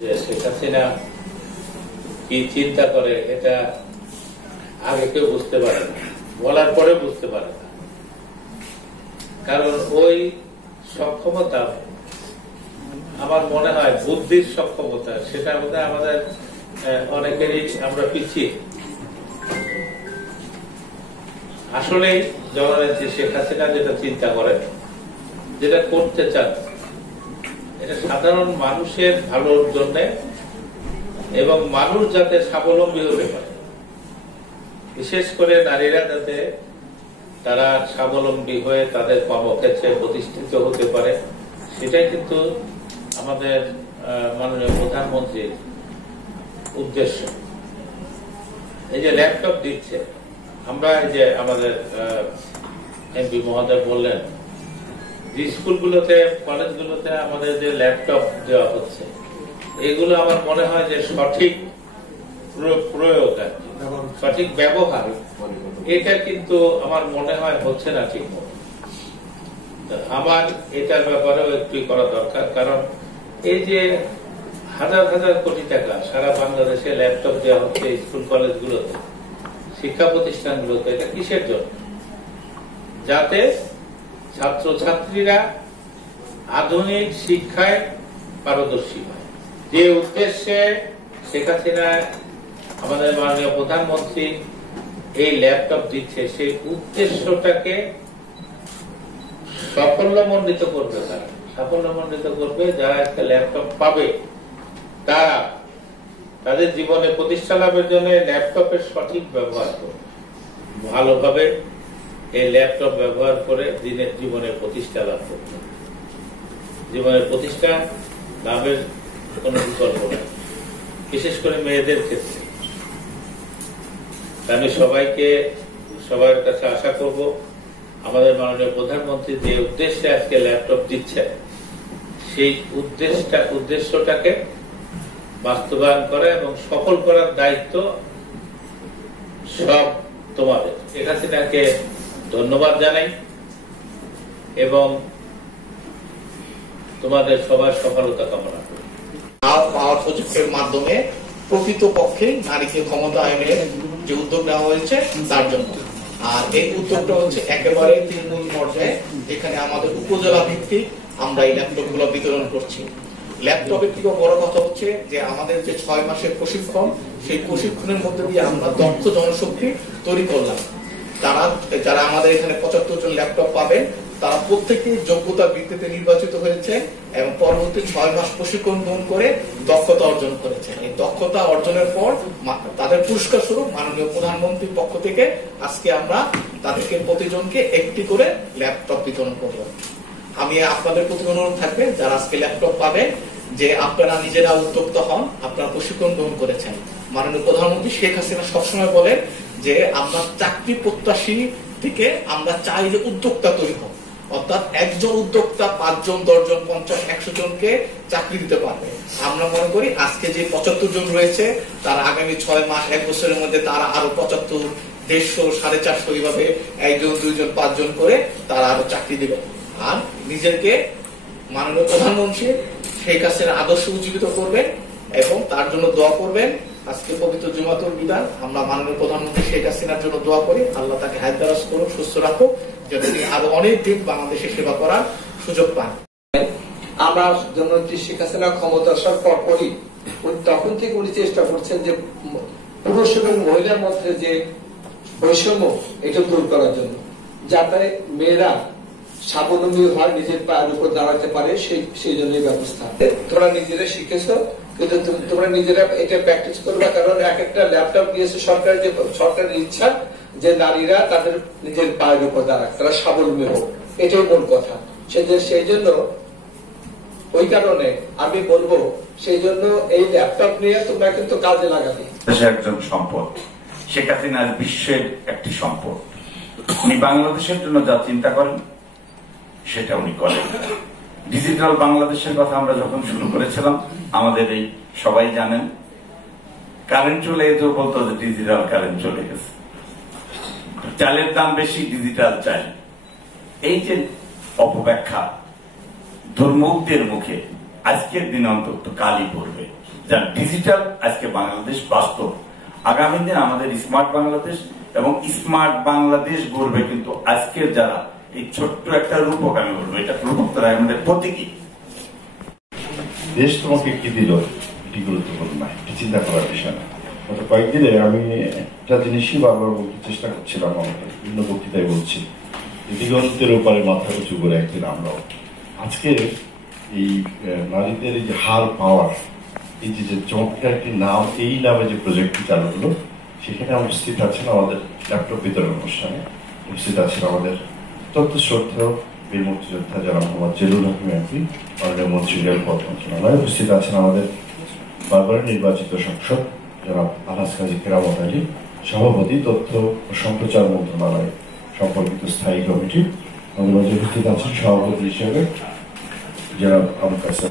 শেখ হাসিনা কি চিন্তা করে এটা আগে কেউ বুঝতে পারে না, বলার পরে বুঝতে পারে না। কারণ ওই সক্ষমতা আমার মনে হয় বুদ্ধির সক্ষমতা, সেটা বোধহয় আমাদের অনেকেরই আমরা পিছিয়ে। আসলে জননেত্রী শেখ হাসিনা যেটা চিন্তা করে, যেটা করতে চান, এটা সাধারণ মানুষের ভালোর জন্য এবং মানুষ যাতে স্বাবলম্বী হতে পারে, বিশেষ করে নারীরা যাতে তারা স্বাবলম্বী হয়ে তাদের কর্মক্ষেত্রে প্রতিষ্ঠিত হতে পারে, সেটাই কিন্তু আমাদের মাননীয় প্রধানমন্ত্রীর উদ্দেশ্য। এই যে ল্যাপটপ দিচ্ছে, আমরা এই যে আমাদের এমপি মহোদয় বললেন, যে স্কুলগুলোতে কলেজগুলোতে আমাদের যে ল্যাপটপ দেওয়া হচ্ছে, এগুলো আমার মনে হয় যে সঠিক প্রয়োগ আর কি, সঠিক ব্যবহার, এটা কিন্তু আমার মনে হয় হচ্ছে না ঠিক মতো। আমার এটার ব্যাপারেও একটু করা দরকার। কারণ এই যে হাজার হাজার কোটি টাকা সারা বাংলাদেশে ল্যাপটপ দেওয়া হচ্ছে স্কুল কলেজগুলোতে, শিক্ষা প্রতিষ্ঠানগুলোতে, এটা কিসের জন্য? যাতে ছাত্রছাত্রীরা আধুনিক শিক্ষায় পারদর্শী হয়। যে উদ্দেশ্যে শেখ হাসিনা আমাদের মাননীয় প্রধানমন্ত্রী এই ল্যাপটপ দিচ্ছে, সেই উদ্দেশ্যটাকে সাফল্যমণ্ডিত করবে। তারা সাফল্যমণ্ডিত করবে, যারা একটা ল্যাপটপ পাবে তারা তাদের জীবনে প্রতিষ্ঠা লাভের জন্য ল্যাপটপের সঠিক ব্যবহার করবে, ভালোভাবে এই ল্যাপটপ ব্যবহার করে জীবনের প্রতিষ্ঠা লাভ করবে। জীবনের প্রতিষ্ঠা লাভের কোন বিকল্প নেই, বিশেষ করে মেয়েদের ক্ষেত্রে। আমি সবার কাছে আশা করব, আমাদের মাননীয় প্রধানমন্ত্রী যে উদ্দেশ্যে আজকে ল্যাপটপ দিচ্ছেন, সেই উদ্দেশ্যটাকে বাস্তবায়ন করা এবং সফল করার দায়িত্ব সব তোমাদের। শেখ হাসিনাকে ধন্যবাদ জানাই এবং তোমাদের সবার সফলতা কামনা করি। পাওয়ার প্রজেক্টের মাধ্যমে প্রকৃতপক্ষে নারীকে ক্ষমতায়নের যে উদ্যোগ নেওয়া হয়েছে তার জন্য। আর এই উদ্যোগটা হচ্ছে একেবারে তৃণমূল পর্যায়ে, এখানে আমাদের উপজেলা ভিত্তিক আমরা এই ল্যাপটপ গুলো বিতরণ করছি। ল্যাপটপের থেকে বড় কথা হচ্ছে যে আমাদের যে 6 মাসের প্রশিক্ষণ, সেই প্রশিক্ষণের মধ্যে দিয়ে আমরা দক্ষ জনশক্তি তৈরি করলাম। যারা আমাদের এখানে 75 জন ল্যাপটপ পাবেন, তারা প্রত্যেকেই যোগ্যতার ভিত্তিতে নির্বাচিত হয়েছে এবং পরবর্তী 6 মাস প্রশিক্ষণ গ্রহণ করে দক্ষতা অর্জন করেছে। এই দক্ষতা অর্জনের পর তাদের পুরস্কার স্বরূপ মাননীয় প্রধানমন্ত্রীর পক্ষ থেকে আজকে আমরা তাদেরকে প্রতিজনকে একটি করে ল্যাপটপ বিতরণ করব। আমি আপনাদের প্রতি অনুরোধ থাকবে, যারা আজকে ল্যাপটপ পাবেন, যে আপনারা নিজেরা উদ্যোক্তা হন, আপনারা প্রশিক্ষণ গ্রহণ করেছেন। মাননীয় প্রধানমন্ত্রী শেখ হাসিনা সবসময় বলেন যে আমরা চাকরি প্রত্যাশী থেকে আমরা চাই যে উদ্যোক্তা তৈরি হোক, অর্থাৎ একজন উদ্যোক্তা 5 জন, 10 জন, 50, 100 জনকে চাকরি দিতে পারবে। আমরা মনে করি আজকে যে 75 জন রয়েছে, তারা আগামী 6 মাস 1 বছরের মধ্যে তারা আরো 75, 150, 450 এইভাবে 1 জন, 2 জন, 5 জন করে তারা আরো চাকরি দিবে। আর নিজেকে মাননীয় প্রধানমন্ত্রী শেখ হাসিনার আদর্শ উজ্জীবিত করবেন এবং তার জন্য দোয়া করবেন। আজকে পবিত্র জুমাতুল বিদা, আমরা মাননীয় প্রধানমন্ত্রী শেখ হাসিনার জন্য দোয়া করি, আল্লাহ তাকে হায়াত দারাজ করুন, সুস্থ রাখুক, যাতে তিনি আরো অনেক দিন বাংলাদেশে সেবা করার সুযোগ পান। আমরা জননেত্রী শেখ হাসিনা ক্ষমতা আসার পরপরই তখন থেকে উনি চেষ্টা করছেন যে পুরুষ এবং মহিলার মধ্যে যে বৈষম্য, এটা দূর করার জন্য, যাতে মেয়েরা স্বাবলম্বী হয়, নিজের পায়ের উপর দাঁড়াতে পারে, সেই জন্য ব্যবস্থা। তোমরা নিজেরা শিখেছো, কিন্তু তোমরা নিজেরা এটা প্র্যাকটিস করবে। কারণ এক একটা ল্যাপটপ দিয়েছে সরকারের ইচ্ছা যে নারীরা তাদের নিজের পায়ের উপর দাঁড়াক, তারা স্বাবলম্বী হোক, এটাই মূল কথা। সেই জন্য ওই কারণে আমি বলবো, সেই জন্য এই ল্যাপটপ নিয়ে তোমরা কিন্তু কাজে লাগাবে। একজন সম্পদ, শেখ হাসিনা বিশ্বের একটি সম্পদ। উনি বাংলাদেশের জন্য যা চিন্তা করেন সেটা উনি করেন। ডিজিটাল বাংলাদেশের কথা আমরা যখন শুরু করেছিলাম, আমাদের এই সবাই জানেন, কারেন্ট চলে যেত, বলতো যে ডিজিটাল কারেন্ট চলে গেছে, চালের দাম বেশি, ডিজিটাল চাল। এই যে অপব্যাখ্যা দুর্মুখদের মুখে আজকের দিন অন্তত কালই পড়বে। যা ডিজিটাল আজকে বাংলাদেশ বাস্তব। আগামী দিন আমাদের স্মার্ট বাংলাদেশ এবং স্মার্ট বাংলাদেশ গড়বে কিন্তু আজকে যারা এই ছোট্ট একটা রূপক, আমি বলবো এটা রূপক তারা আমাদের প্রতীকী। দেশ তোমাকে কি দিল এটি গুরুত্বপূর্ণ না, এটি চিন্তা করার বিষয় না। গত কয়েকদিনে আমি একটা জিনিসই বারবার বলতে চেষ্টা করছিলাম, আমাকে বিভিন্ন বক্তৃতায় বলছি, দিগন্তের উপরে মাথা উঁচু করে একদিন আমরাও। আজকে এই নারীদের এই যে হার পাওয়ার, এই যে চমৎকার একটি নাম, এই নামে যে প্রজেক্টটি চালু হলো, সেখানে উপস্থিত আছেন আমাদের ল্যাপটপ বিতরণ অনুষ্ঠানে, উপস্থিত আছেন আমাদের অত্যন্ত শ্রদ্ধেয় বীর মুক্তিযোদ্ধা যারা মোহাম্মদ জেলুল হকিম এমপি, মাননীয় মন্ত্রী রেলপথ মন্ত্রণালয়, উপস্থিত আছেন আমাদের বারবার নির্বাচিত সংসদ যারা আলহাজ কাজী কেরামত আলী, সভাপতি তথ্য ও সম্প্রচার মন্ত্রণালয় সম্পর্কিত স্থায়ী কমিটি, আমাদের মাঝে উপস্থিত আছেন সভাপতি হিসেবে যারা আবু কাসেম।